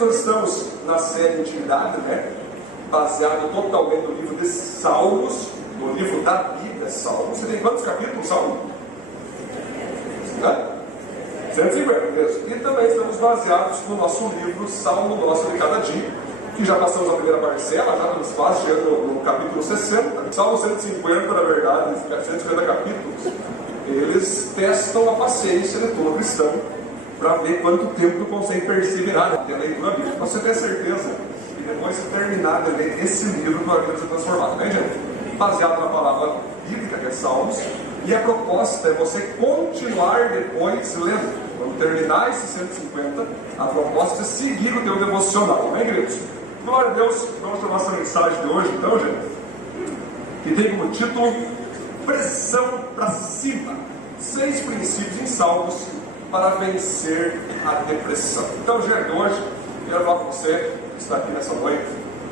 queridos, nós estamos na série Intimidade, né? Baseado totalmente no livro de Salmos, no livro da Bíblia, Salmos. Você tem quantos capítulos, Salmo? 150 mesmo. E também estamos baseados no nosso livro, Salmo Nosso de Cada Dia, que já passamos a primeira parcela, já estamos quase chegando no capítulo 60. Salmo 150, na verdade, 150 capítulos, eles testam a paciência de todo cristão, para ver quanto tempo tu consegue perseverar na leitura bíblica. Para você ter certeza que depois de terminar de ler esse livro, tua vida vai ser transformada, né, gente? Baseado na palavra bíblica, que é Salmos, e a proposta é você continuar depois lendo. Quando terminar esses 150, a proposta é seguir o teu devocional, amém, queridos? Glória a Deus. Vamos para a nossa mensagem de hoje, então, gente, que tem como título Pressão para Cima. 6 princípios em Salmos para vencer a depressão. Então, gente, hoje eu quero falar com você que está aqui nessa noite,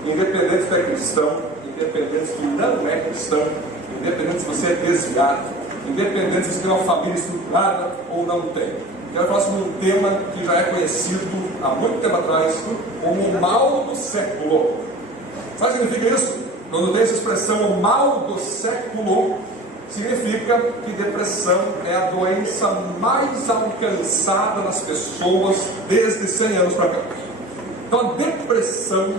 independente se é cristão, independente se não é cristão, independente se você é desviado, independente se você tem uma família estruturada ou não tem. Quero falar sobre um tema que já é conhecido há muito tempo atrás como o mal do século. Sabe o que significa isso? Quando tem essa expressão, o mal do século, significa que depressão é a doença mais alcançada nas pessoas desde 100 anos para cá. Então a depressão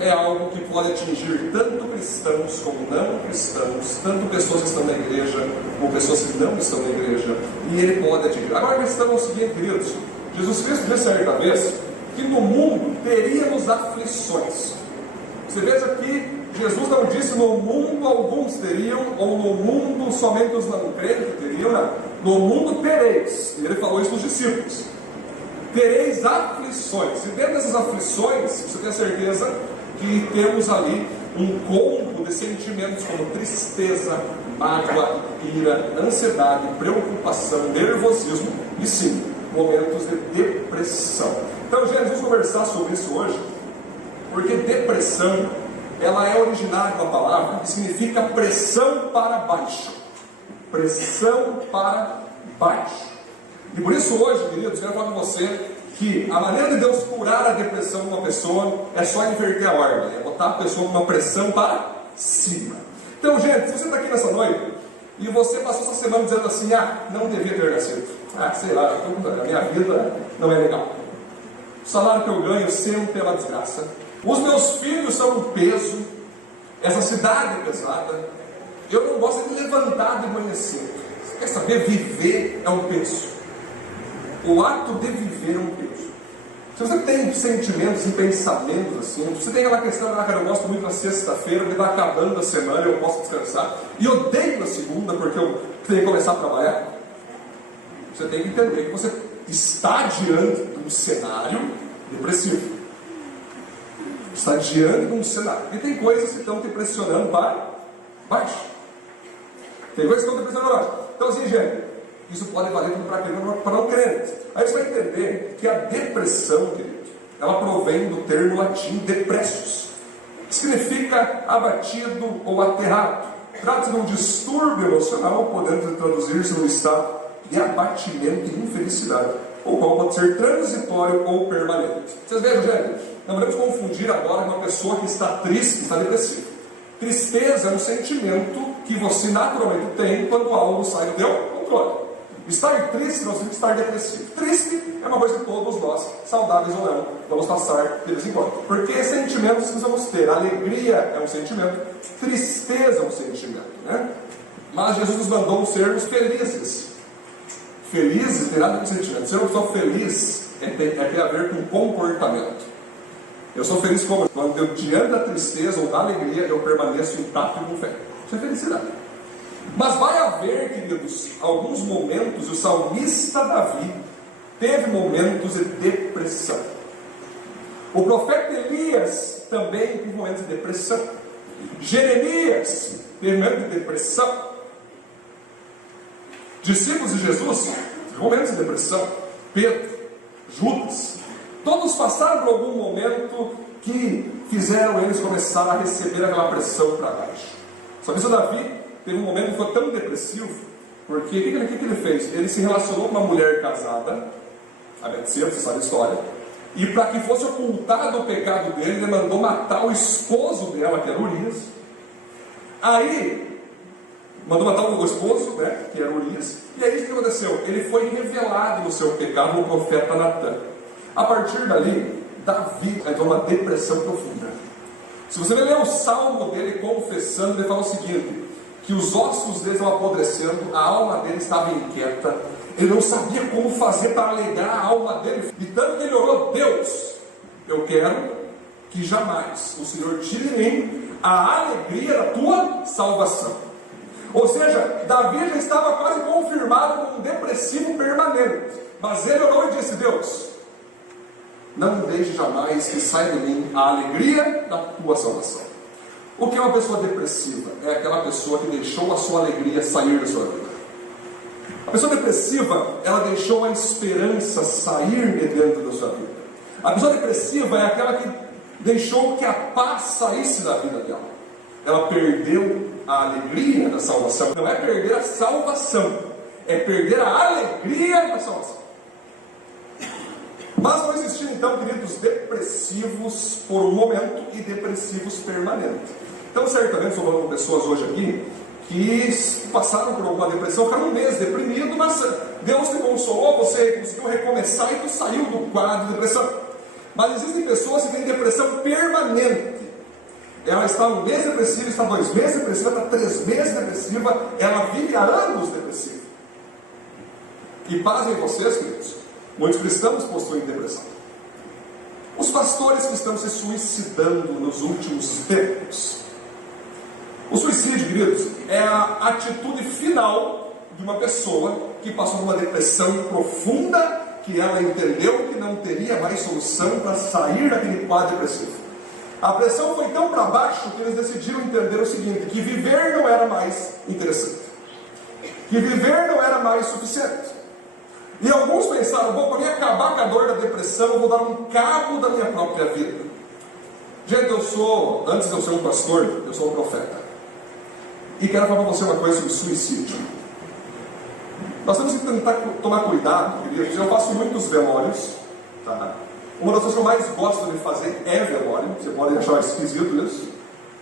é algo que pode atingir tanto cristãos como não cristãos, tanto pessoas que estão na igreja como pessoas que não estão na igreja, e ele pode atingir. Agora a questão é o seguinte, queridos: Jesus Cristo disse certa vez que no mundo teríamos aflições. Você veja que Jesus não disse no mundo alguns teriam, ou no mundo somente os não crentes teriam, não. No mundo tereis, e ele falou isso para os discípulos, tereis aflições, e dentro dessas aflições, você tem a certeza que temos ali um combo de sentimentos como tristeza, mágoa, ira, ansiedade, preocupação, nervosismo e sim, momentos de depressão. Então, gente, vamos conversar sobre isso hoje, porque depressão, ela é originária de uma palavra que significa pressão para baixo. Pressão para baixo. E por isso hoje, queridos, quero falar com você que a maneira de Deus curar a depressão de uma pessoa é só inverter a ordem, é botar a pessoa com uma pressão para cima. Então, gente, se você está aqui nessa noite e você passou essa semana dizendo assim: não devia ter nascido, sei lá, a minha vida não é legal, o salário que eu ganho sempre é uma desgraça, os meus filhos são um peso, essa cidade é pesada, eu não gosto de levantar de manhã cedo. Você quer saber? Viver é um peso. O ato de viver é um peso. Se você tem sentimentos e pensamentos assim, você tem aquela questão: cara, eu gosto muito da sexta-feira, porque está acabando a semana, eu posso descansar, e odeio a segunda porque eu tenho que começar a trabalhar. Você tem que entender que você está diante de um cenário depressivo. Está diante de um cenário. E tem coisas que estão te pressionando para baixo. Tem coisas que estão te pressionando para baixo. Então assim, gente, isso pode valer para não crentes. Aí você vai entender que a depressão, querido, ela provém do termo latim depressus, que significa abatido ou aterrado. Trata-se de um distúrbio emocional, podendo traduzir-se num estado de abatimento e infelicidade, o qual pode ser transitório ou permanente. Vocês vejam, gente, não podemos confundir agora com uma pessoa que está triste, que está depressiva. Tristeza é um sentimento que você naturalmente tem quando algo sai do teu controle. Estar triste não significa estar depressivo. Triste é uma coisa que todos nós, saudáveis ou não, vamos passar de vez em quando. Porque sentimentos precisamos ter. Alegria é um sentimento, tristeza é um sentimento, né? Mas Jesus nos mandou sermos felizes. Felizes tem nada com sentimento. Ser uma pessoa feliz tem a ver com comportamento. Eu sou feliz quando eu, diante da tristeza ou da alegria, eu permaneço intacto com fé. Isso é felicidade. Mas vai haver, queridos, alguns momentos. O salmista Davi teve momentos de depressão. O profeta Elias também teve momentos de depressão. Jeremias teve momentos de depressão. Discípulos de Jesus, momentos de depressão. Pedro, Judas, todos passaram por algum momento que fizeram eles começar a receber aquela pressão para baixo. Só que o Davi teve um momento que foi tão depressivo, porque o que ele fez? Ele se relacionou com uma mulher casada, a Betseba, você sabe a história, E para que fosse ocultado o pecado dele, ele mandou matar o esposo dela, que era Urias. Aí, mandou matar o esposo, né, que era Urias. E aí o que aconteceu? Ele foi revelado no seu pecado no profeta Natan. A partir dali, Davi entrou numa depressão profunda. Se você ler o salmo dele confessando, ele fala o seguinte: que os ossos dele estavam apodrecendo, a alma dele estava inquieta, ele não sabia como fazer para alegrar a alma dele, e tanto que ele orou: Deus, eu quero que jamais o Senhor tire de mim a alegria da tua salvação. Ou seja, Davi já estava quase confirmado como um depressivo permanente, mas ele orou e disse: Deus, não deixe jamais que saia de mim a alegria da tua salvação. O que é uma pessoa depressiva? É aquela pessoa que deixou a sua alegria sair da sua vida. A pessoa depressiva, ela deixou a esperança sair de dentro da sua vida. A pessoa depressiva é aquela que deixou que a paz saísse da vida dela. Ela perdeu a alegria da salvação. Não é perder a salvação, é perder a alegria da salvação. Mas vão existir então, queridos, depressivos por um momento e depressivos permanentes. Então certamente estou falando com pessoas hoje aqui que passaram por alguma depressão, ficaram um mês deprimido, mas Deus te consolou, você conseguiu recomeçar e tu saiu do quadro de depressão. Mas existem pessoas que têm depressão permanente. Ela está um mês depressiva, está 2 meses depressiva, está 3 meses depressiva, ela vive há anos depressiva. E pasmem vocês, queridos, muitos cristãos possuem depressão. Os pastores que estão se suicidando nos últimos tempos. O suicídio, queridos, é a atitude final de uma pessoa que passou por uma depressão profunda, que ela entendeu que não teria mais solução para sair daquele quadro depressivo. A pressão foi tão para baixo que eles decidiram entender o seguinte: que viver não era mais interessante, que viver não era mais suficiente. E alguns pensaram: bom, para mim acabar com a dor da depressão, eu vou dar um cabo da minha própria vida. Gente, antes de eu ser um pastor, eu sou um profeta. E quero falar para você uma coisa sobre suicídio. Nós temos que tentar tomar cuidado, queridos. Eu faço muitos velórios, tá? Uma das coisas que eu mais gosto de fazer é velório. Você pode achar esquisito isso,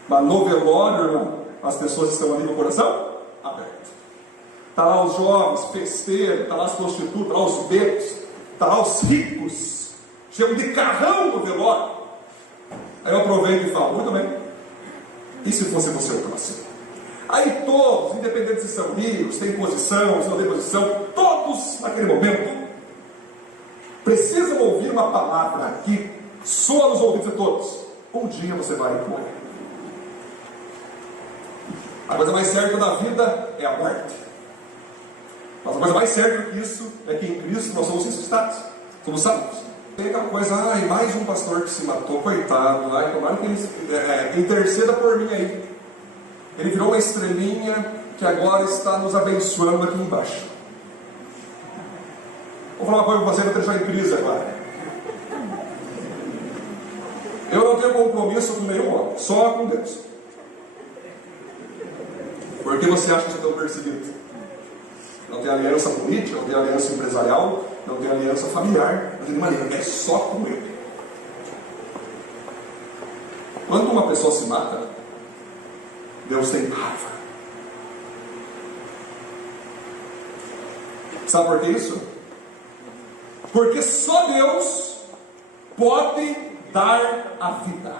mas no velório, irmão, as pessoas estão ali no coração aberto. Está lá os jovens, festeiros, está lá as prostitutas, está lá os becos, está lá os ricos, chegam de carrão no velório. Aí eu aproveito e falo: muito bem, e se fosse você o próximo? Aí todos, independente se são ricos, têm posição, se não têm posição, todos naquele momento precisam ouvir uma palavra que soa nos ouvidos de todos: um dia você vai morrer. A coisa mais certa da vida é a morte. Mas a coisa mais certa do que isso é que em Cristo nós somos ressuscitados, somos salvos. Tem aquela coisa: ai, mais um pastor que se matou, coitado, ai, tomara que ele interceda por mim aí. Ele virou uma estrelinha que agora está nos abençoando aqui embaixo. Vou falar uma coisa para você, vou deixar em crise agora. Eu não tenho compromisso com nenhum homem, só com Deus. Por que você acha que você está perseguido? Não tem aliança política, não tem aliança empresarial, não tem aliança familiar, não tem nenhuma aliança, é só com Ele. Quando uma pessoa se mata, Deus tem raiva. Sabe por que isso? Porque só Deus pode dar a vida.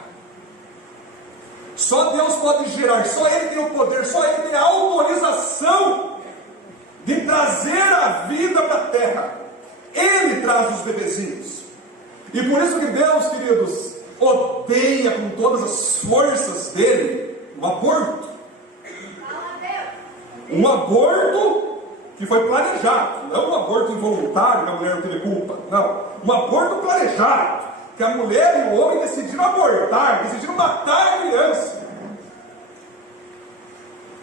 Só Deus pode gerar, só Ele tem o poder, só Ele tem a autorização de trazer a vida para a terra. Ele traz os bebezinhos. E por isso que Deus, queridos, odeia com todas as forças dele um aborto. Um aborto que foi planejado, não um aborto involuntário que a mulher não teve culpa, não, um aborto planejado, que a mulher e o homem decidiram abortar, decidiram matar a criança.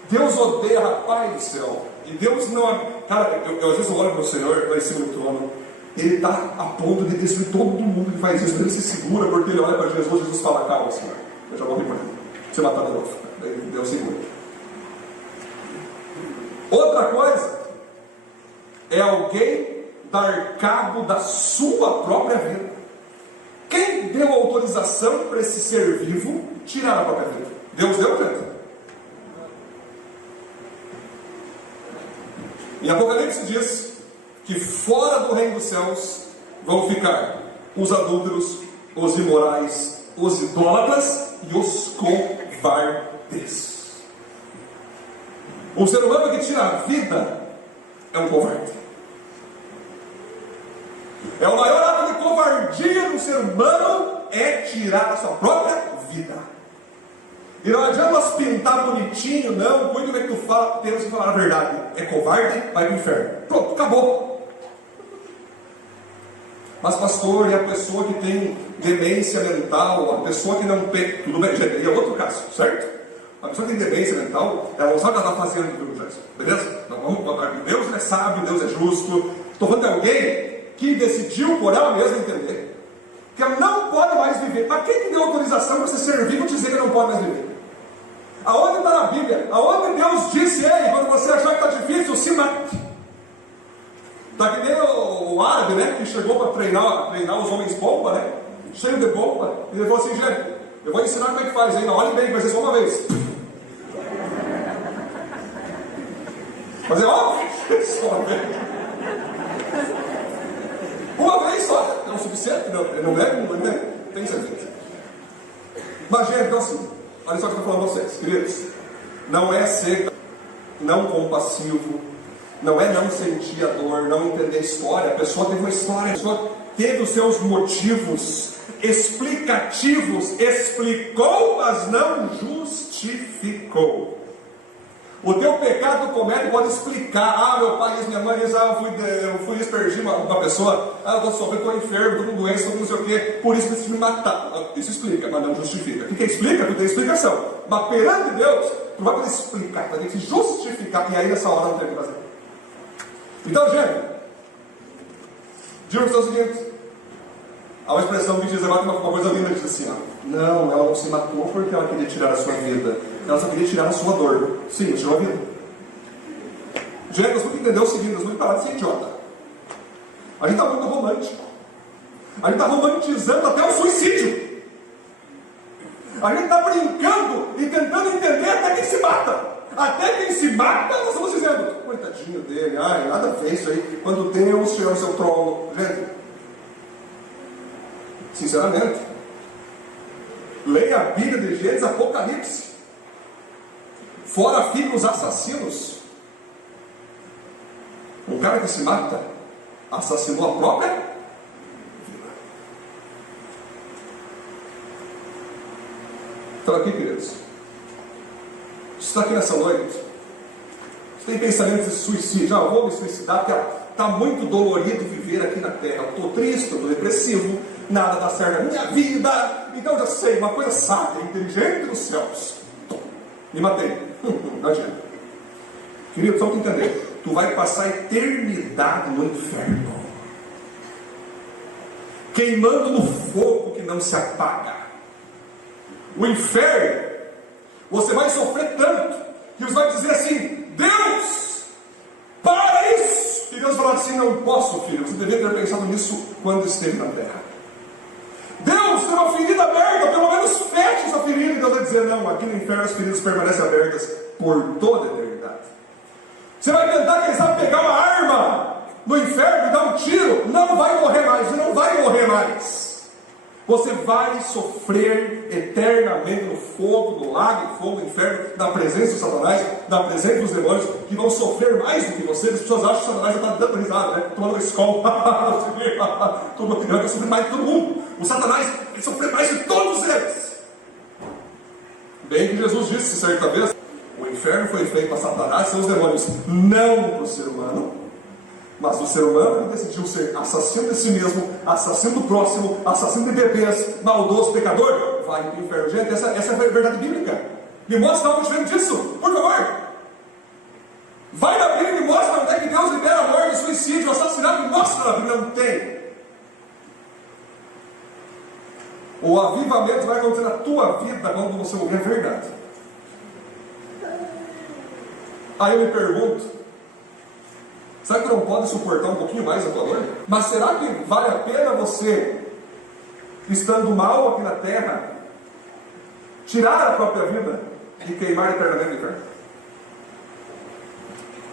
Deus odeia, rapaz do céu. E Deus não... Cara, eu às vezes olho para o Senhor lá em cima do trono, Ele está a ponto de destruir todo mundo que faz isso, mas Ele se segura, porque Ele olha para Jesus fala: calma, Senhor, eu já vou vir para Ele, você matar de novo. Deus segura. Outra coisa é alguém dar cabo da sua própria vida. Quem deu autorização para esse ser vivo tirar a própria vida? Deus deu, gente? Em Apocalipse diz que fora do reino dos céus vão ficar os adúlteros, os imorais, os idólatras e os covardes. Um ser humano que tira a vida é um covarde. É o maior ato de covardia do ser humano é tirar a sua própria vida. E não adianta nós pintar bonitinho, não, cuide como é que tu fala, temos que falar a verdade. É covarde, vai para o inferno. Pronto, acabou. Mas pastor, e a pessoa que tem demência mental, a pessoa que não tem, tudo bem, gente, é outro caso, certo? A pessoa que tem demência mental, ela não sabe o que ela está fazendo, viu, beleza? Não, vamos, Deus é sábio, Deus é justo. Estou falando de alguém que decidiu por ela mesma entender que ela não pode mais viver. Mas quem te deu autorização para você ser vivo e dizer que não pode mais viver? Aonde está na Bíblia? Aonde Deus disse, ei, quando você achar que está difícil, se mate. Está que nem o árabe, né, que chegou para treinar os homens bomba, né, cheio de bomba, e ele falou assim, gente, eu vou ensinar como é que faz ainda, olhem bem, vai ser só uma vez. Mas é óbvio, só uma vez. Uma vez só, é o suficiente, não é, tem certeza. Mas gente, então assim, olha só o que eu estou falando a vocês, queridos, não é ser não compassivo, não é não sentir a dor, não entender a história. A pessoa teve uma história, a pessoa teve os seus motivos explicativos, explicou, mas não justificou. O teu pecado comete pode explicar. Ah, meu pai, minha mãe, eu fui aspergir uma pessoa, eu estou sofrendo, estou enfermo, estou com doença, estou com não sei o quê, por isso preciso me matar. Isso explica, mas não justifica. O que explica? Tu tem explicação. Mas perante Deus, tu vai poder explicar, vai ter que justificar, e aí nessa hora não tem o que fazer. Então, gente, digo para o seguinte: há uma expressão que diz agora, tem uma coisa linda, diz assim, ó, não, ela não se matou porque ela queria tirar a sua vida, ela só queria tirar a sua dor. Sim, tirou a vida. Gente, nós temos que entender o seguinte, nós temos que parar de ser idiota. A gente está muito romântico, a gente está romantizando até o suicídio, a gente está brincando e tentando entender até quem se mata. Até quem se mata, nós estamos dizendo, coitadinho dele, ai, nada a ver isso aí, quando Deus tirar o seu trono. Gente, sinceramente, leia a Bíblia de Gênesis, Apocalipse. Fora ficam os assassinos. Um cara que se mata assassinou a própria vida. Então aqui, queridos, você está aqui nessa noite, você tem pensamentos de suicídio, vou me suicidar porque está muito dolorido viver aqui na terra, estou triste, estou depressivo, nada dá certo na minha vida, então já sei, uma coisa sábia, inteligente dos céus, me matei. Não adianta. Querido, só para entender, tu vai passar a eternidade no inferno, queimando no fogo que não se apaga. O inferno, você vai sofrer tanto que você vai dizer assim, Deus, para isso. E Deus vai falar assim, não posso, filho, você deveria ter pensado nisso quando esteve na terra. Deus, tem uma ferida aberta, pelo menos feche essa ferida. E Deus vai dizer, não, aqui no inferno as feridas permanecem abertas por toda a eternidade. Você vai tentar, quem sabe, pegar uma arma no inferno e dar um tiro, não vai morrer mais, você não vai morrer mais. Você vai sofrer eternamente no fogo do lago, no fogo do inferno, na presença de Satanás, na presença dos demônios, que vão sofrer mais do que você. As pessoas acham que Satanás já está dando risada, né? Tomando escola, vai sofrer mais de todo mundo. O Satanás, ele sofre mais de todos eles. Bem que Jesus disse certa vez, o inferno foi feito para Satanás e seus demônios, não para o ser humano. Mas o ser humano decidiu ser assassino de si mesmo, assassino do próximo, assassino de bebês, maldoso, pecador, vai para o inferno. Gente, essa é a verdade bíblica. Me mostra algo diferente disso, por favor. Vai na Bíblia e me mostra onde é que Deus libera a morte, suicídio, assassinato, me mostra na Bíblia, não tem. O avivamento vai acontecer na tua vida quando você ouvir a verdade. Aí eu me pergunto, será que não pode suportar um pouquinho mais a tua dor? Mas será que vale a pena você estando mal aqui na terra, tirar a própria vida e queimar eternamente no inferno?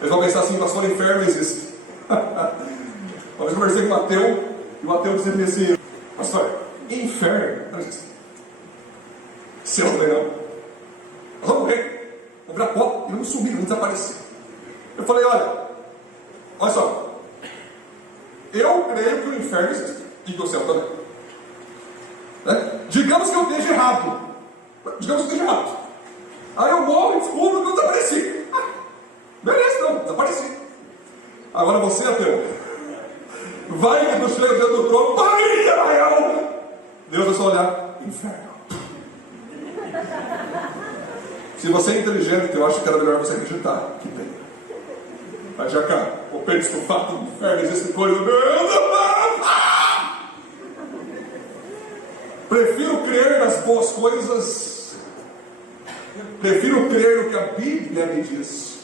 Eles vão pensar assim: pastor, o inferno existe. Uma vez eu conversei com o ateu, e o ateu dizia assim: pastor, inferno não existe. Céu também não. Nós vamos morrer, vamos virar pó e vamos sumir, vamos desaparecer. Eu falei: olha só, eu creio que o inferno existe e que o céu também. Né? Digamos que eu esteja errado. Aí eu morro e descubro que eu desapareci. Beleza, não, desapareci. Agora você, ateu, vai do cheio dentro do trono, vai, Israel! Deus vai só olhar: inferno. Se você é inteligente, eu acho que era melhor você acreditar que tem. Mas já cá, o peito estufado do inferno, existe coisa. Prefiro crer nas boas coisas, prefiro crer no que a Bíblia me diz,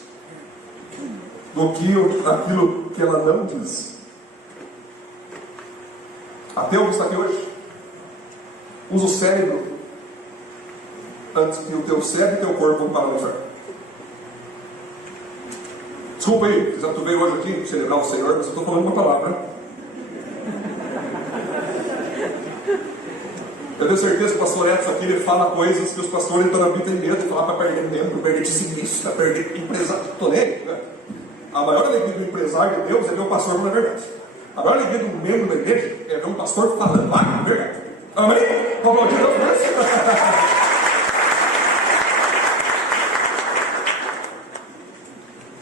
do que aquilo que ela não diz. Ateu que está aqui hoje, usa o cérebro antes que o teu cérebro e o teu corpo vão para o inferno. Desculpa aí, tu veio hoje aqui celebrar o Senhor, mas eu estou falando uma palavra. Eu tenho certeza que o pastor Edson aqui, ele fala coisas que os pastores estão na Bíblia têm medo de falar para perder membro, perder discipulista, perder empresário. Estou nem aí, né? A maior alegria do empresário de Deus é ver o pastor falando a verdade. A maior alegria do membro da igreja é ver um pastor falando a verdade. Amém? Vamos aplaudir Deus por isso?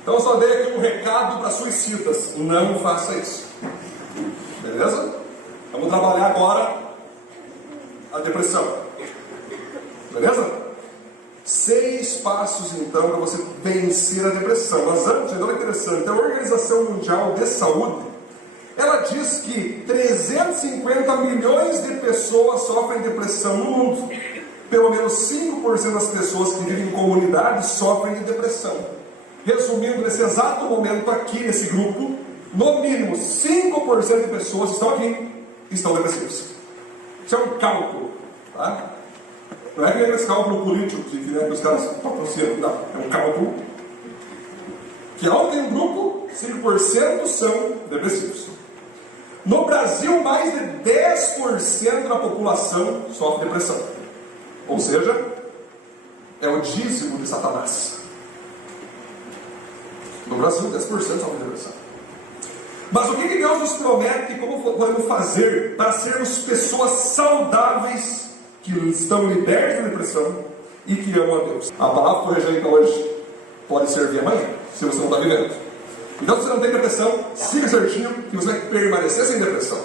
Então eu só dei aqui um recado para suicidas: não faça isso. Beleza? Vamos trabalhar agora a depressão. Beleza? 6 passos então para você vencer a depressão. Mas antes, olha que interessante, a Organização Mundial de Saúde, ela diz que 350 milhões de pessoas sofrem depressão no mundo. Pelo menos 5% das pessoas que vivem em comunidades sofrem de depressão. Resumindo, nesse exato momento aqui, nesse grupo, no mínimo 5% de pessoas que estão aqui estão depressivas. Isso é um cálculo, tá? Não é que é esse cálculo político que os caras patrocinam, não. É um cálculo que, ao ter um grupo, 5% são depressivos. No Brasil, mais de 10% da população sofre depressão. Ou seja, é o dízimo de Satanás. No Brasil, 10% sofre depressão. Mas o que Deus nos promete, como podemos fazer para sermos pessoas saudáveis, que estão libertas da depressão e que amam a Deus? A palavra projeita hoje pode servir amanhã, se você não está vivendo. Então, se você não tem depressão, siga certinho que você vai permanecer sem depressão.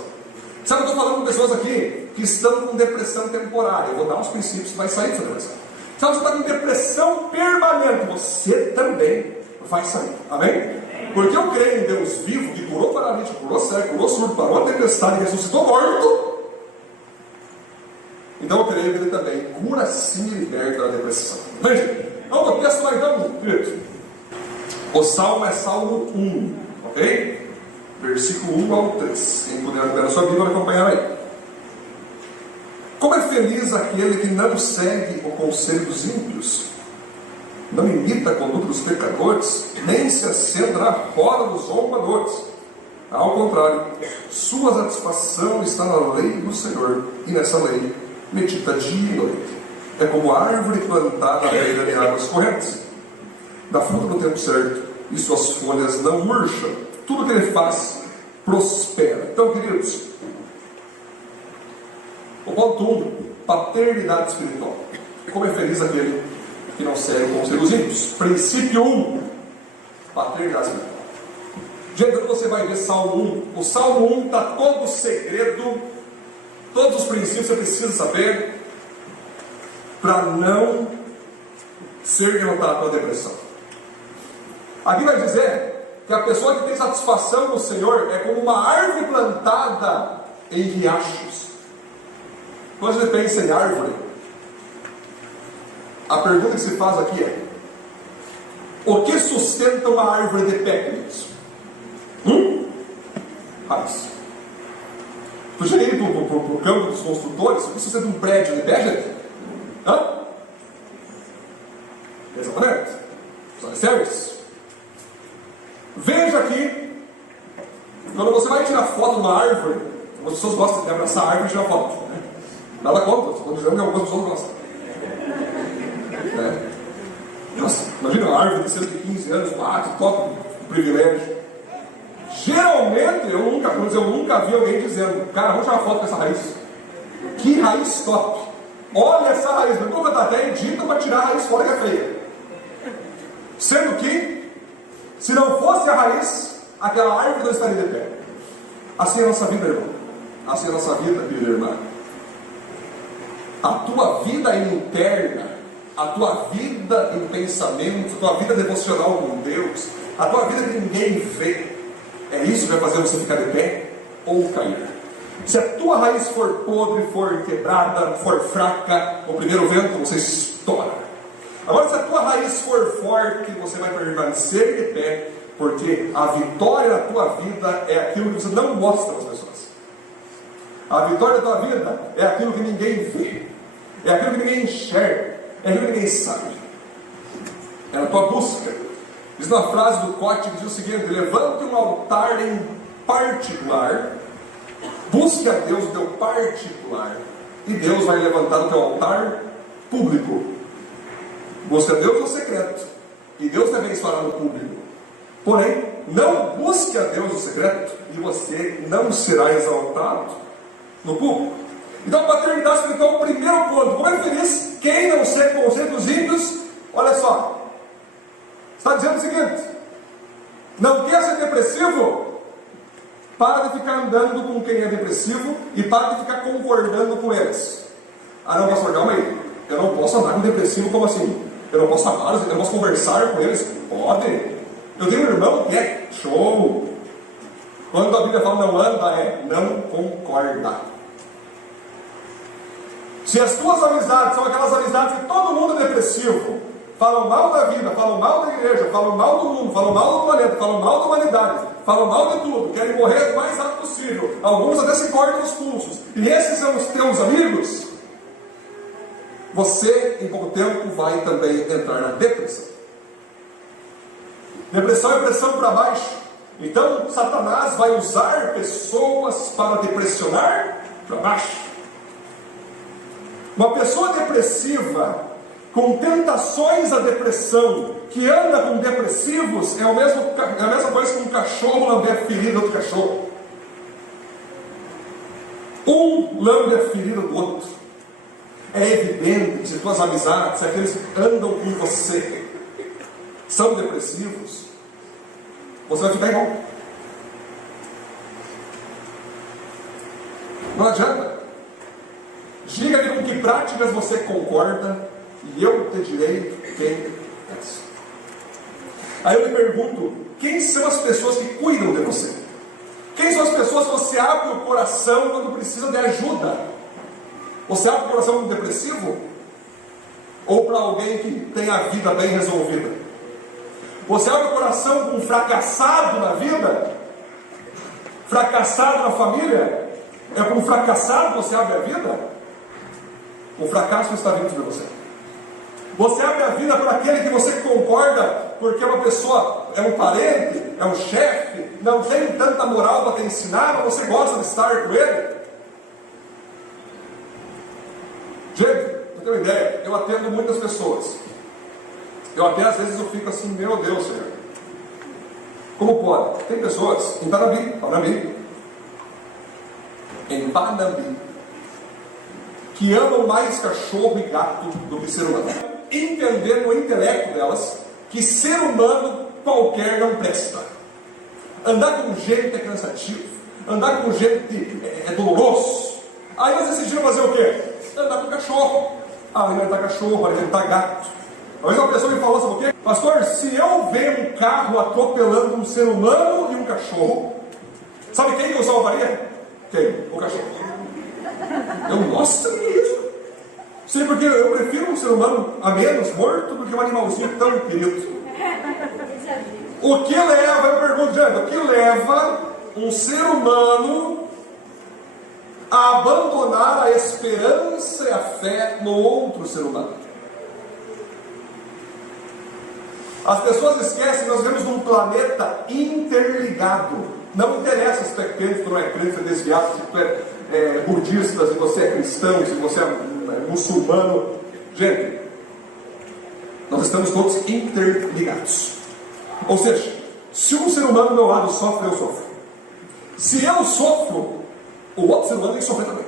Sabe, eu estou falando com pessoas aqui que estão com depressão temporária. Eu vou dar uns princípios que vai sair dessa depressão. Sabe, você está com depressão permanente, você também vai sair. Amém? Porque eu creio em Deus vivo, que curou paralítico, curou cego, curou surdo, parou a tempestade, ressuscitou morto. Então eu creio que Ele também cura sim e liberta da depressão. Veja, vamos ao texto lá então, querido. O Salmo é Salmo 1, ok? Versículo 1 ao 3. Quem puder ler a sua Bíblia vai acompanhar aí. Como é feliz aquele que não segue o conselho dos ímpios, não imita a conduta dos pecadores, nem se assenta na roda dos zombadores. Ao contrário, sua satisfação está na lei do Senhor, e nessa lei medita dia e noite. É como a árvore plantada à beira de águas correntes, dá fruto no tempo certo, e suas folhas não murcham. Tudo que ele faz prospera. Então, queridos, o ponto 1, paternidade espiritual. Como é feliz aquele que não segue o conselho dos ímpios. Princípio 1, paternidade espiritual. Gente, quando você vai ver Salmo 1, o Salmo 1 está todo o segredo, todos os princípios que você precisa saber para não ser derrotado pela depressão. Aqui vai dizer que a pessoa que tem satisfação no Senhor é como uma árvore plantada em riachos. Quando você pensa em árvore, a pergunta que se faz aqui é: o que sustenta uma árvore de pé, queridos? Raiz. Tu já ia pro campo dos construtores? Isso é de um prédio de pé, gente? Hã? Exatamente. Os alicerces. Veja aqui, quando você vai tirar foto de uma árvore, as pessoas gostam de abraçar a árvore e tirar foto. Né? Nada contra, estou dizendo que algumas pessoas gostam. Nossa, imagina uma árvore de cerca de 15 anos, que top, um privilégio. Geralmente, eu nunca vi alguém dizendo, cara, vamos tirar uma foto com essa raiz. Que raiz top! Olha essa raiz, mas nunca está até edita para tirar a raiz fora que é feia. Sendo que, se não fosse a raiz, aquela árvore não estaria de pé. Assim é a nossa vida, irmão. Assim é a nossa vida, querida irmã. A tua vida interna, a tua vida em pensamento, a tua vida devocional com Deus, a tua vida que ninguém vê, é isso que vai fazer você ficar de pé ou cair. Se a tua raiz for podre, for quebrada, for fraca, o primeiro vento você estoura. Agora, se a tua raiz for forte, você vai permanecer de pé, porque a vitória da tua vida é aquilo que você não mostra às pessoas. A vitória da tua vida é aquilo que ninguém vê, é aquilo que ninguém enxerga, é aquilo que ninguém sabe. É a tua busca. Diz uma frase do Cote que diz o seguinte: levante um altar em particular, busque a Deus no teu particular, e Deus vai levantar o teu altar público. Busque a Deus no secreto, e Deus também abençoará no público. Porém, não busque a Deus no secreto, e você não será exaltado no público. Então, a paternidade espiritual é o primeiro ponto. Como é feliz quem não segue o conceito dos ímpios? Olha só, está dizendo o seguinte: não quer ser depressivo? Para de ficar andando com quem é depressivo e para de ficar concordando com eles. Ah, não, pastor, calma aí. Eu não posso andar com depressivo, como assim? Eu não posso amá-los, eu não posso conversar com eles? Pode. Eu tenho um irmão que é show. Quando a Bíblia fala não anda, é não concorda. Se as tuas amizades são aquelas amizades que todo mundo é depressivo, falam mal da vida, falam mal da igreja, falam mal do mundo, falam mal do planeta, falam mal da humanidade, falam mal de tudo, querem morrer o mais rápido possível, alguns até se cortam os pulsos, e esses são os teus amigos, você em pouco tempo vai também entrar na depressão. Depressão é pressão para baixo. Então Satanás vai usar pessoas para depressionar para baixo. Uma pessoa depressiva, com tentações à depressão, que anda com depressivos, é a mesma coisa que um cachorro lamber a ferida do outro cachorro. Um lambe a ferida do outro. É evidente que se tuas amizades, aqueles que andam com você, são depressivos, você vai ficar igual. Não adianta. Diga-me com que práticas você concorda, e eu te direi quem és. Aí eu lhe pergunto: quem são as pessoas que cuidam de você? Quem são as pessoas que você abre o coração quando precisa de ajuda? Você abre o coração para um depressivo? Ou para alguém que tem a vida bem resolvida? Você abre o coração para um fracassado na vida? Fracassado na família? É para um fracassado que você abre a vida? O fracasso está vindo sobre você. Você abre a vida para aquele que você concorda, porque é uma pessoa, é um parente, é um chefe, não tem tanta moral para te ensinar, mas você gosta de estar com ele? Gente, para ter uma ideia, eu atendo muitas pessoas. Eu até às vezes eu fico assim, meu Deus, Senhor. Como pode? Tem pessoas em Panambi, que amam mais cachorro e gato do que ser humano. Entender no intelecto delas que ser humano qualquer não presta. Andar com gente é cansativo. Andar com gente é doloroso. Aí elas decidiram fazer o quê? Andar com cachorro. Alimentar cachorro, alimentar gato. Uma vez uma pessoa me falou, sabe o quê? Pastor, se eu ver um carro atropelando um ser humano e um cachorro, sabe quem que eu salvaria? Quem? O cachorro. Eu, nossa, que isso? Sei, porque eu prefiro um ser humano a menos morto do que um animalzinho tão querido. O que leva, eu pergunto, gente, o que leva um ser humano a abandonar a esperança e a fé no outro ser humano. As pessoas esquecem que nós vivemos num planeta interligado. Não interessa se tu é crente, se tu não é crente, se tu é desviado, se tu é budista, se você é cristão, se você é muçulmano. Gente, nós estamos todos interligados. Ou seja, se um ser humano do meu lado sofre, eu sofro. Se eu sofro, o outro ser humano tem que sofrer também.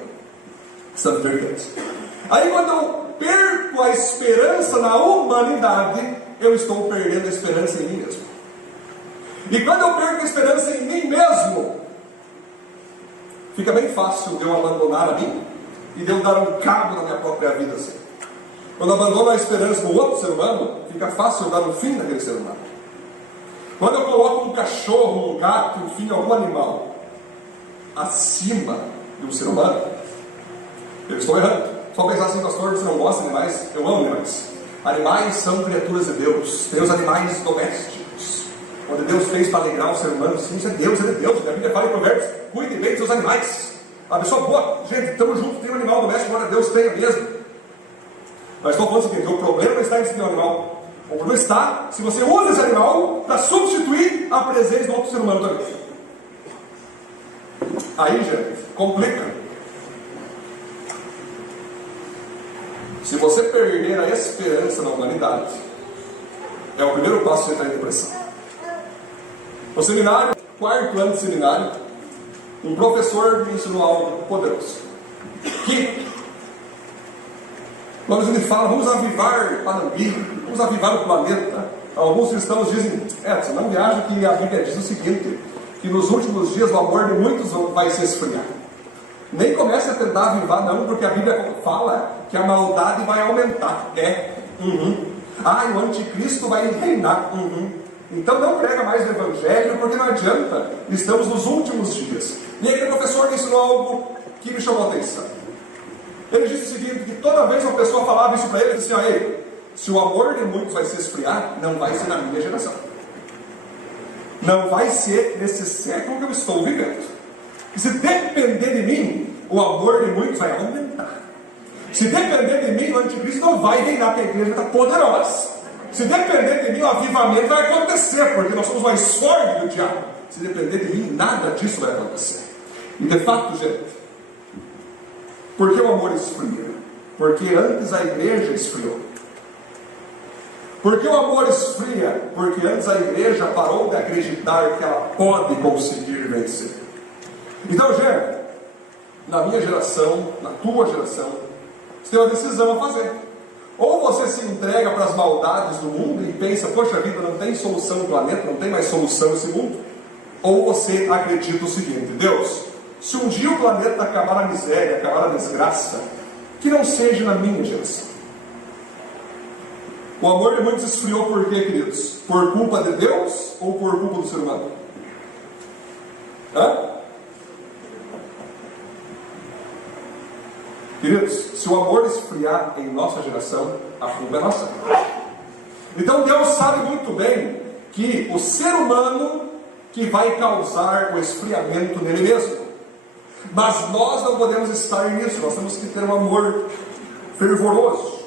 Estamos interligados. Aí quando eu perco a esperança na humanidade, eu estou perdendo a esperança em mim mesmo. E quando eu perco a esperança em mim mesmo, fica bem fácil de eu abandonar a mim e de eu dar um cabo na minha própria vida assim. Quando eu abandono a esperança no outro ser humano, fica fácil eu dar um fim naquele ser humano. Quando eu coloco um cachorro, um gato, enfim, algum animal acima de um ser humano, eu estou errando. Só pensar assim, pastor, você não gosta de animais? Eu amo animais. Animais são criaturas de Deus. Tem os animais domésticos. Quando Deus fez para alegrar o ser humano, sim, isso é Deus, ele é Deus. A Bíblia fala em Provérbios, cuide bem dos seus animais. A pessoa boa, gente, estamos juntos, tem um animal doméstico, agora Deus tenha mesmo. Mas estou falando o seguinte, o problema não está em seguir o animal. O problema está se você usa esse animal para substituir a presença do outro ser humano também. Aí, gente, complica. Se você perder a esperança na humanidade, é o primeiro passo para entrar em depressão. No seminário, quarto ano de seminário, um professor me ensinou algo poderoso. Que, quando ele fala, vamos avivar Panambi, vamos avivar o planeta, alguns cristãos dizem, Edson, não me acha que a Bíblia diz o seguinte, que nos últimos dias o amor de muitos vai se esfriar. Nem comece a tentar avivar não, porque a Bíblia fala que a maldade vai aumentar. O anticristo vai reinar. Então não prega mais o evangelho, porque não adianta. Estamos nos últimos dias. E aquele professor me ensinou algo que me chamou a atenção. Ele disse o seguinte, que toda vez uma pessoa falava isso para ele, ele disse assim, ei, se o amor de muitos vai se esfriar, não vai ser na minha geração. Não vai ser nesse século que eu estou vivendo. E se depender de mim, o amor de muitos vai aumentar. Se depender de mim, o anticristo não vai reinar, porque a igreja está poderosa. Se depender de mim, o avivamento vai acontecer, porque nós somos mais fortes que o diabo. Se depender de mim, nada disso vai acontecer. E de fato, gente, por que o amor esfria? Porque antes a igreja esfriou. Por que o amor esfria? Porque antes a igreja parou de acreditar que ela pode conseguir vencer. Então, gente, na minha geração, na tua geração, você tem uma decisão a fazer. Ou você se entrega para as maldades do mundo e pensa, poxa vida, não tem solução no planeta, não tem mais solução esse mundo. Ou você acredita o seguinte, Deus, se um dia o planeta acabar na miséria, acabar na desgraça, que não seja na minha geração. O amor de muitos esfriou por quê, queridos? Por culpa de Deus ou por culpa do ser humano? Queridos, se o amor esfriar em nossa geração, a culpa é nossa. Então Deus sabe muito bem que o ser humano que vai causar o esfriamento nele mesmo. Mas nós não podemos estar nisso, nós temos que ter um amor fervoroso.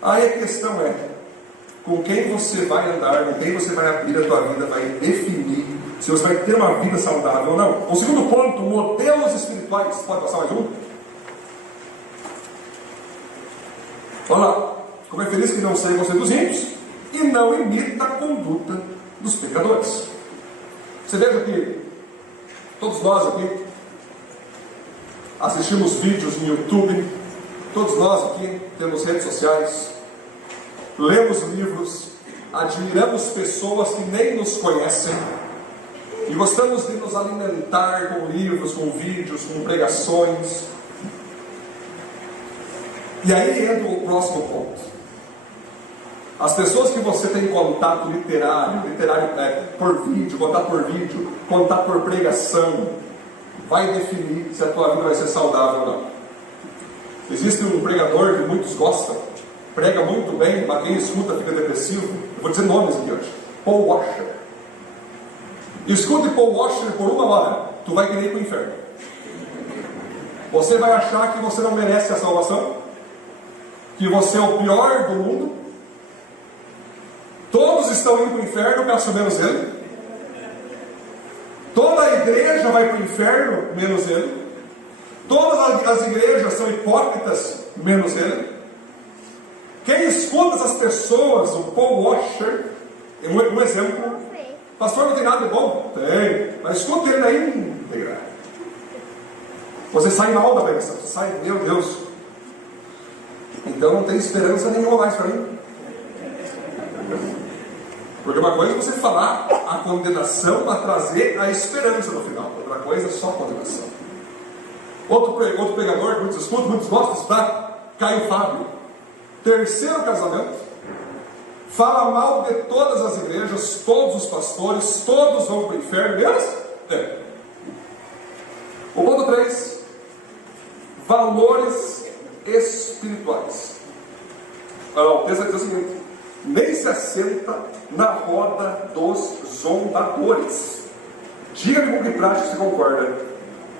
Aí a questão é, com quem você vai andar, com quem você vai abrir a tua vida, vai definir se você vai ter uma vida saudável ou não. O segundo ponto, modelos espirituais. Pode passar mais um? Olha lá, como é feliz que não seja você dos ímpios e não imita a conduta dos pecadores. Você veja que todos nós aqui assistimos vídeos no YouTube, todos nós aqui temos redes sociais, lemos livros, admiramos pessoas que nem nos conhecem e gostamos de nos alimentar com livros, com vídeos, com pregações. E aí entra o próximo ponto. As pessoas que você tem contato literário por vídeo, contato por pregação, vai definir se a tua vida vai ser saudável ou não. Existe um pregador que muitos gostam, prega muito bem, mas quem escuta fica depressivo. Eu vou dizer nomes aqui hoje. Paul Washer. Escute Paul Washer por 1 hora, tu vai querer ir para o inferno. Você vai achar que você não merece a salvação, que você é o pior do mundo, todos estão indo para o inferno, pelo menos ele, toda a igreja vai para o inferno, menos ele, todas as igrejas são hipócritas, menos ele. Quem escuta as pessoas, o Paul Washer, um exemplo, pastor, não tem nada de bom? Tem, mas escuta ele aí, você sai mal da pregação, você sai, meu Deus, então não tem esperança nenhuma mais para mim. Porque uma coisa é você falar a condenação para trazer a esperança no final, outra coisa é só a condenação. Outro pregador que muitos escutam, muitos gostam de estudar, Caio Fábio, terceiro casamento, fala mal de todas as igrejas, todos os pastores, todos vão para o inferno, menos? O ponto 3, valores espirituais. O texto diz o seguinte: nem se assenta na roda dos zombadores. Diga-me com que prática você concorda,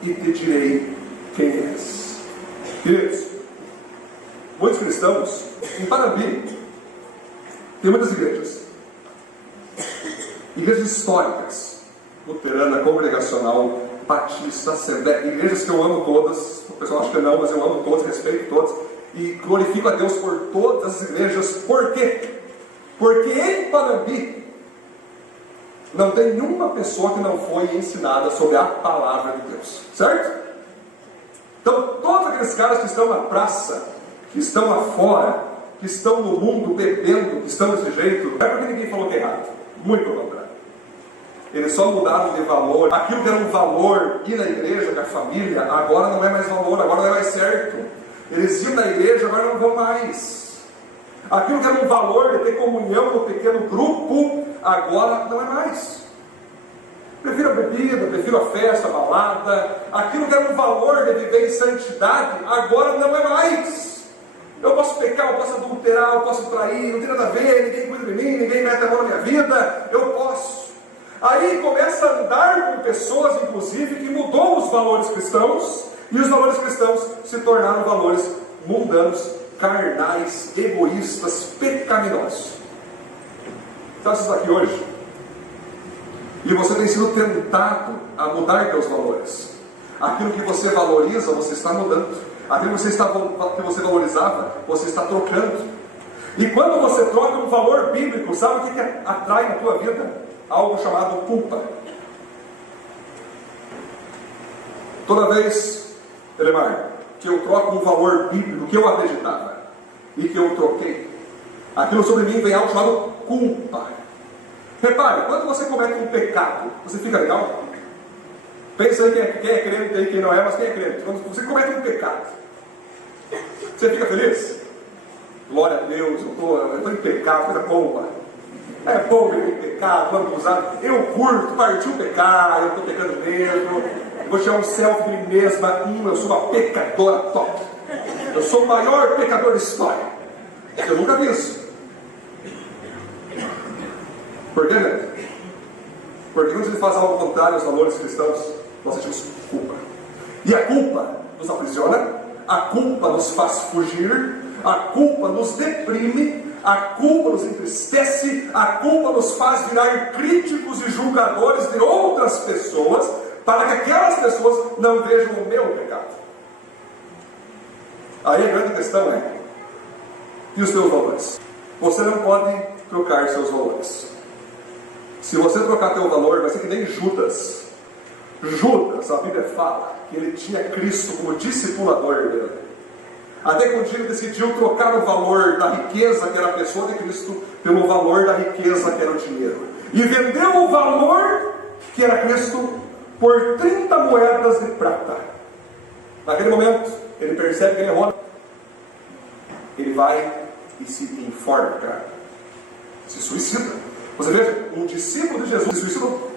e te direi quem és. Queridos, muitos cristãos, em Panambi, tem muitas igrejas históricas, luterana, congregacional, batista, assembleia, igrejas que eu amo todas. O pessoal acha que não, mas eu amo todas, respeito todas, e glorifico a Deus por todas as igrejas. Por quê? Porque em Panambi não tem nenhuma pessoa que não foi ensinada sobre a palavra de Deus, certo? Então todos aqueles caras que estão na praça, que estão lá fora, que estão no mundo bebendo, que estão desse jeito, não é porque ninguém falou que é errado, muito pelo contrário. Eles só mudaram de valor. Aquilo que era um valor ir na igreja com a família, agora não é mais valor, agora não é mais certo. Eles iam na igreja, agora não vão mais. Aquilo que era um valor de ter comunhão no pequeno grupo, agora não é mais. Prefiro a bebida, prefiro a festa, a balada. Aquilo que era um valor de viver em santidade, agora não é mais. Eu posso pecar, eu posso adulterar, eu posso trair, não tem nada a ver, ninguém cuida de mim, ninguém mete a mão na minha vida, eu posso. Aí começa a andar com pessoas, inclusive, que mudou os valores cristãos, e os valores cristãos se tornaram valores mundanos, carnais, egoístas, pecaminosos. Então você está aqui hoje, e você tem sido tentado a mudar teus valores. Aquilo que você valoriza, você está mudando. Aquilo que você valorizava, você está trocando. E quando você troca um valor bíblico, sabe o que atrai na tua vida? Algo chamado culpa. Toda vez, Elemar, que eu troco um valor bíblico que eu acreditava e que eu troquei, aquilo sobre mim vem algo chamado culpa. Repare, quando você comete um pecado, você fica legal? Pensa aí quem é crente e quem não é, mas quem é crente? Quando você comete um pecado, você fica feliz? Glória a Deus, eu estou em pecado, coisa boa. É bom viver em pecado, vamos usar. Eu curto, partiu pecar, eu estou pecando mesmo. Vou tirar um selfie de mim mesma. Eu sou uma pecadora top. Eu sou o maior pecador da história. Eu nunca vi isso. Por quê, né? Porque quando a gente faz algo contrário aos valores cristãos, nós sentimos culpa. E a culpa nos aprisiona, a culpa nos faz fugir, a culpa nos deprime, a culpa nos entristece, a culpa nos faz virar críticos e julgadores de outras pessoas, para que aquelas pessoas não vejam o meu pecado. Aí a grande questão é: e os teus valores? Você não pode trocar seus valores. Se você trocar teu valor, vai ser que nem Judas. Judas, a Bíblia fala que ele tinha Cristo como discipulador dele. Até que um dia ele decidiu trocar o valor da riqueza, que era a pessoa de Cristo, pelo valor da riqueza, que era o dinheiro. E vendeu o valor, que era Cristo, por 30 moedas de prata. Naquele momento, ele percebe que ele errou. Ele vai e se enforca, se suicida. Você veja, um discípulo de Jesus se suicidou.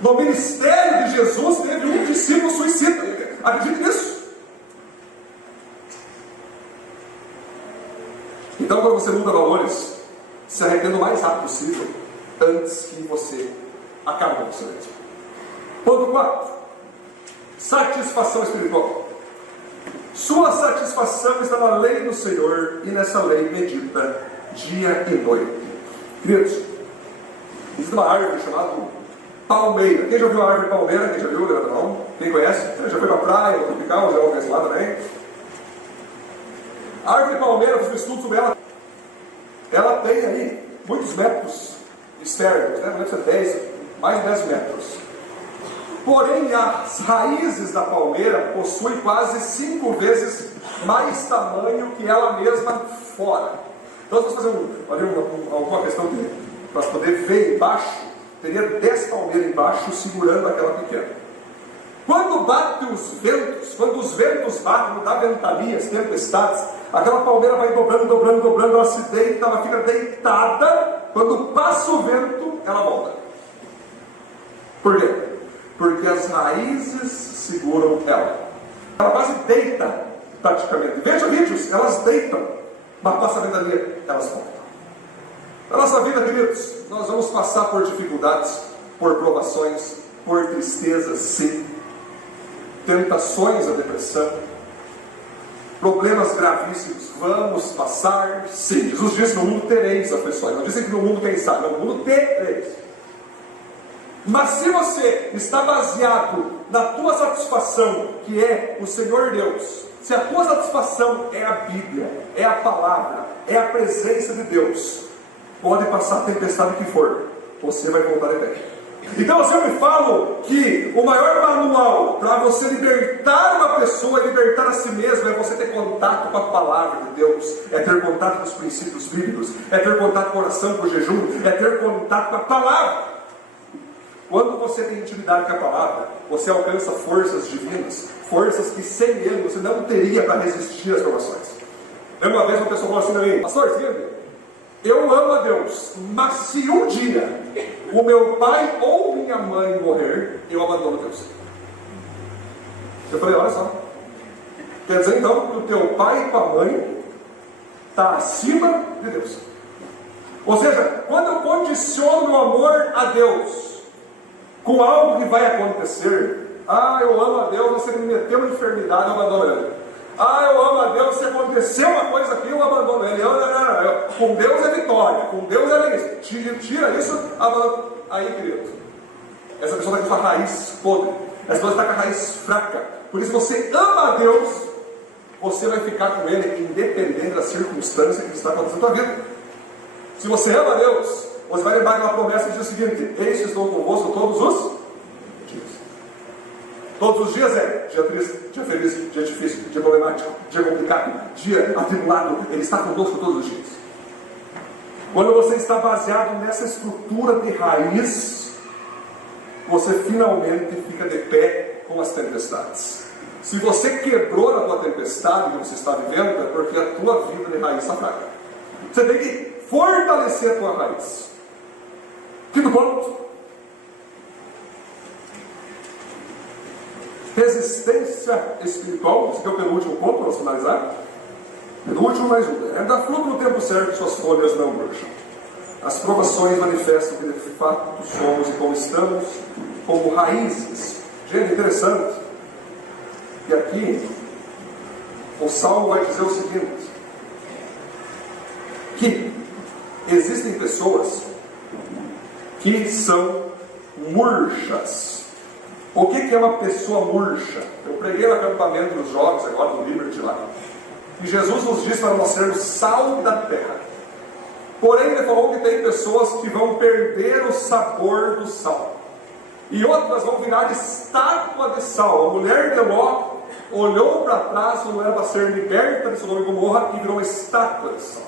No ministério de Jesus teve um discípulo suicida. Acredite nisso. Então, quando você muda valores, se arrependa o mais rápido possível, antes que você acabe com você mesmo. Ponto 4. Satisfação espiritual. Sua satisfação está na lei do Senhor, e nessa lei medita dia e noite. Queridos, existe uma árvore chamada palmeira. Quem já viu a árvore palmeira? Quem já viu? Levanta a mão. Quem conhece? Já foi para a praia, tropical, já conhece lá também. A árvore palmeira, eu fiz um estudo sobre ela. Ela tem aí muitos metros externos, né? Não deve ser 10, mais de 10 metros. Porém, as raízes da palmeira possuem quase 5 vezes mais tamanho que ela mesma fora. Então, se você fazer alguma questão para poder ver embaixo, teria 10 palmeiras embaixo segurando aquela pequena. Quando batem os ventos, quando os ventos batem, dá ventanias, tempestades, aquela palmeira vai dobrando, ela se deita, ela fica deitada. Quando passa o vento, ela volta. Por quê? Porque as raízes seguram ela. Ela quase deita, praticamente. Veja vídeos, elas deitam, mas passa a ventania, elas voltam. Na nossa vida, queridos, nós vamos passar por dificuldades, por provações, por tristezas, sim. Tentações, a depressão, problemas gravíssimos, vamos passar, sim. Jesus disse: no mundo tereis aflições. Não disse que no mundo pensar, no mundo tereis. Mas se você está baseado na tua satisfação, que é o Senhor Deus, se a tua satisfação é a Bíblia, é a palavra, é a presença de Deus, pode passar a tempestade que for, você vai voltar de pé. Então eu sempre falo que o maior manual para você libertar uma pessoa, libertar a si mesmo, é você ter contato com a palavra de Deus, é ter contato com os princípios bíblicos, é ter contato com a oração, com o jejum, é ter contato com a palavra. Quando você tem intimidade com a palavra, você alcança forças divinas, forças que sem ele você não teria para resistir às provações. Uma vez uma pessoa falou assim para mim: pastor, seguinte, eu amo a Deus, mas se um dia o meu pai ou minha mãe morrer, eu abandono Deus. Eu falei: olha só, quer dizer então que o teu pai e tua mãe está acima de Deus. Ou seja, quando eu condiciono o amor a Deus com algo que vai acontecer, eu amo a Deus, você me meteu uma enfermidade, eu abandono ele. Eu amo a Deus, se acontecer uma coisa aqui, eu abandono ele. Com Deus é vitória, com Deus é isso. Tira isso, abandono. Aí, querido, essa pessoa está com sua raiz podre, essa pessoa está com a raiz fraca. Por isso, você ama a Deus, você vai ficar com ele independente da circunstância que está acontecendo na tua vida. Se você ama a Deus, você vai lembrar aquela promessa que diz o seguinte: eis que estou convosco todos os dias. Todos os dias é dia triste, dia feliz, dia difícil, dia problemático, dia complicado, dia atribulado. Ele está conosco todos os dias. Quando você está baseado nessa estrutura de raiz, você finalmente fica de pé com as tempestades. Se você quebrou na tua tempestade que você está vivendo, é porque a tua vida de raiz está fraca. Você tem que fortalecer a tua raiz. Quinto ponto: resistência espiritual. Esse aqui é o penúltimo ponto para nós finalizar. Penúltimo mais um: é dar fruto no tempo certo, suas folhas não murcham. As provações manifestam que de fato somos e como estamos, como raízes. Gente, interessante que aqui o Salmo vai dizer o seguinte: que existem pessoas que são murchas. O que é uma pessoa murcha? Eu preguei no acampamento dos jovens agora no Liberty lá, e Jesus nos diz para nós sermos sal da terra. Porém ele falou que tem pessoas que vão perder o sabor do sal, e outras vão virar estátua de sal. A mulher de Ló olhou para trás, não era para ser liberta de Sodoma e Gomorra, e virou uma estátua de sal.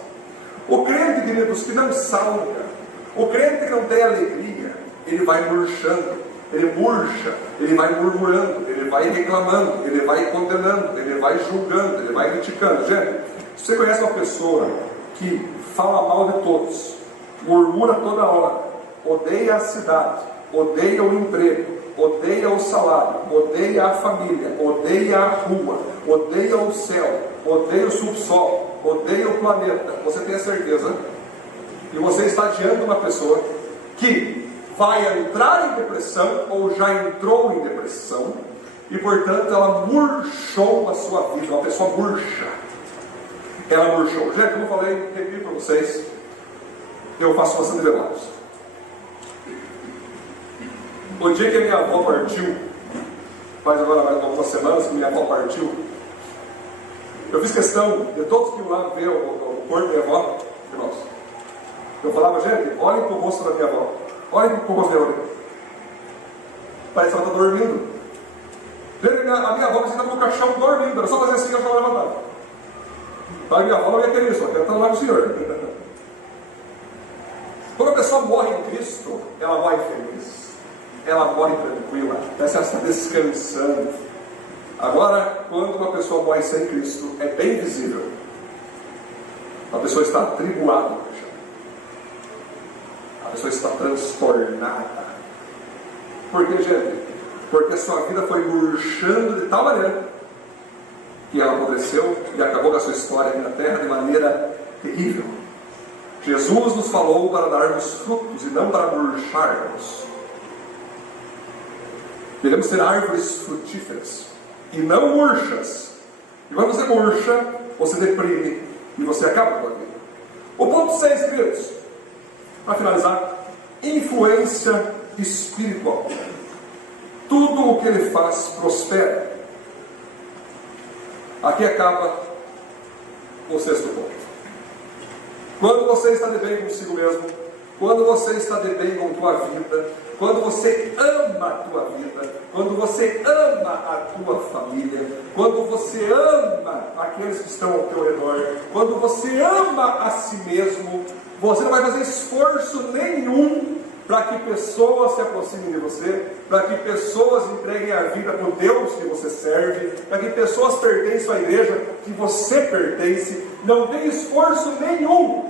O crente, queridos, que não salga, o crente que não tem alegria, ele vai murchando, ele murcha, ele vai murmurando, ele vai reclamando, ele vai condenando, ele vai julgando, ele vai criticando. Gente, se você conhece uma pessoa que fala mal de todos, murmura toda hora, odeia a cidade, odeia o emprego, odeia o salário, odeia a família, odeia a rua, odeia o céu, odeia o subsolo, odeia o planeta, você tem a certeza que você está diante de uma pessoa que vai entrar em depressão ou já entrou em depressão, e portanto ela murchou a sua vida, uma pessoa murcha. Ela murchou. Gente, como eu falei, repito para vocês, eu faço bastante velórios. O dia que a minha avó partiu, faz agora mais algumas semanas que minha avó partiu, eu fiz questão de todos que iam lá ver o corpo da minha avó, irmãos. Eu falava, gente, olhem para o rosto da minha avó, olhem para o rosto dela. Parece que ela está dormindo. Gente, a minha avó estava no caixão dormindo, era só fazer assim que ela estava levantada. A minha avó não ia querer isso, ela está lá com o Senhor. Quando a pessoa morre em Cristo, ela morre feliz. Ela morre tranquila, parece que ela está descansando. Agora, quando uma pessoa morre sem Cristo, é bem visível. A pessoa está atribulada, a pessoa está transtornada. Por que, gente? Porque a sua vida foi murchando de tal maneira que ela apodreceu e acabou com a sua história aqui na terra de maneira terrível. Jesus nos falou para darmos frutos e não para murcharmos. Devemos ser árvores frutíferas e não murchas. E quando você murcha, você deprime e você acaba com a vida. O ponto 6, queridos, para finalizar: influência espiritual. Tudo o que ele faz prospera. Aqui acaba o 6º ponto. Quando você está de bem consigo mesmo, quando você está de bem com tua vida, quando você ama a tua vida, quando você ama a tua família, quando você ama aqueles que estão ao teu redor, quando você ama a si mesmo, você não vai fazer esforço nenhum para que pessoas se aproximem de você, para que pessoas entreguem a vida para o Deus que você serve, para que pessoas pertençam à igreja que você pertence. Não tem esforço nenhum.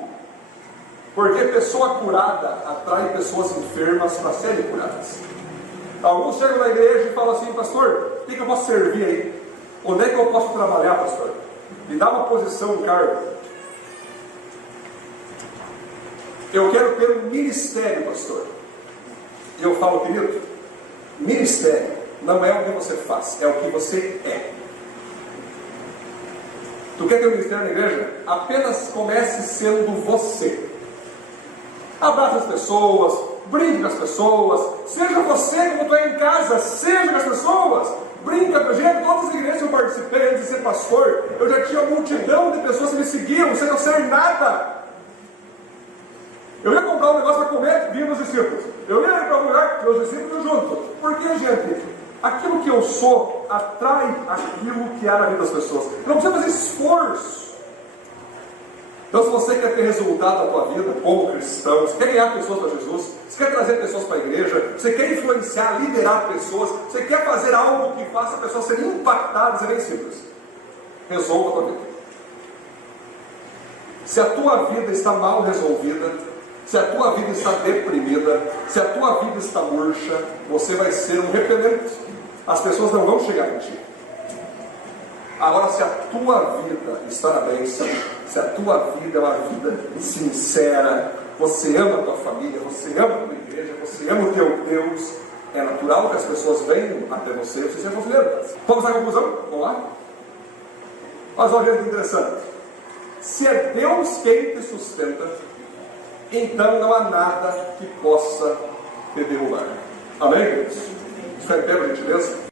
Porque pessoa curada atrai pessoas enfermas para serem curadas. Alguns chegam na igreja e falam assim: pastor, o que eu posso servir aí? Onde é que eu posso trabalhar, pastor? Me dá uma posição, um cargo. Eu quero ter um ministério, pastor. E eu falo, querido, ministério não é o que você faz, é o que você é. Tu quer ter um ministério na igreja? Apenas comece sendo você. Abraça as pessoas, brinque com as pessoas, seja você como tu é em casa, seja com as pessoas, brinca com a gente. Todas as igrejas que eu participei antes de ser pastor, eu já tinha uma multidão de pessoas que me seguiam, sem eu ser nada. Eu ia comprar um negócio para comer, vinha meus discípulos. Eu ia ir para um lugar, meus discípulos juntos. Porque, gente, aquilo que eu sou atrai aquilo que há na vida das pessoas. Eu não precisa fazer esforço. Então, se você quer ter resultado na tua vida como cristão, você quer ganhar pessoas para Jesus, você quer trazer pessoas para a igreja, você quer influenciar, liderar pessoas, você quer fazer algo que faça a pessoa ser impactada, é bem simples. Resolva a tua vida. Se a tua vida está mal resolvida, se a tua vida está deprimida, se a tua vida está murcha, você vai ser um repelente. As pessoas não vão chegar em ti. Agora, se a tua vida está na bênção, se a tua vida é uma vida sincera, você ama a tua família, você ama a tua igreja, você ama o teu Deus, é natural que as pessoas venham até você, você seja considerado. Vamos à conclusão? Vamos lá? Mas olha que interessante. Se é Deus quem te sustenta, então não há nada que possa te derrubar. Amém, queridos? Fica em pé, por gentileza.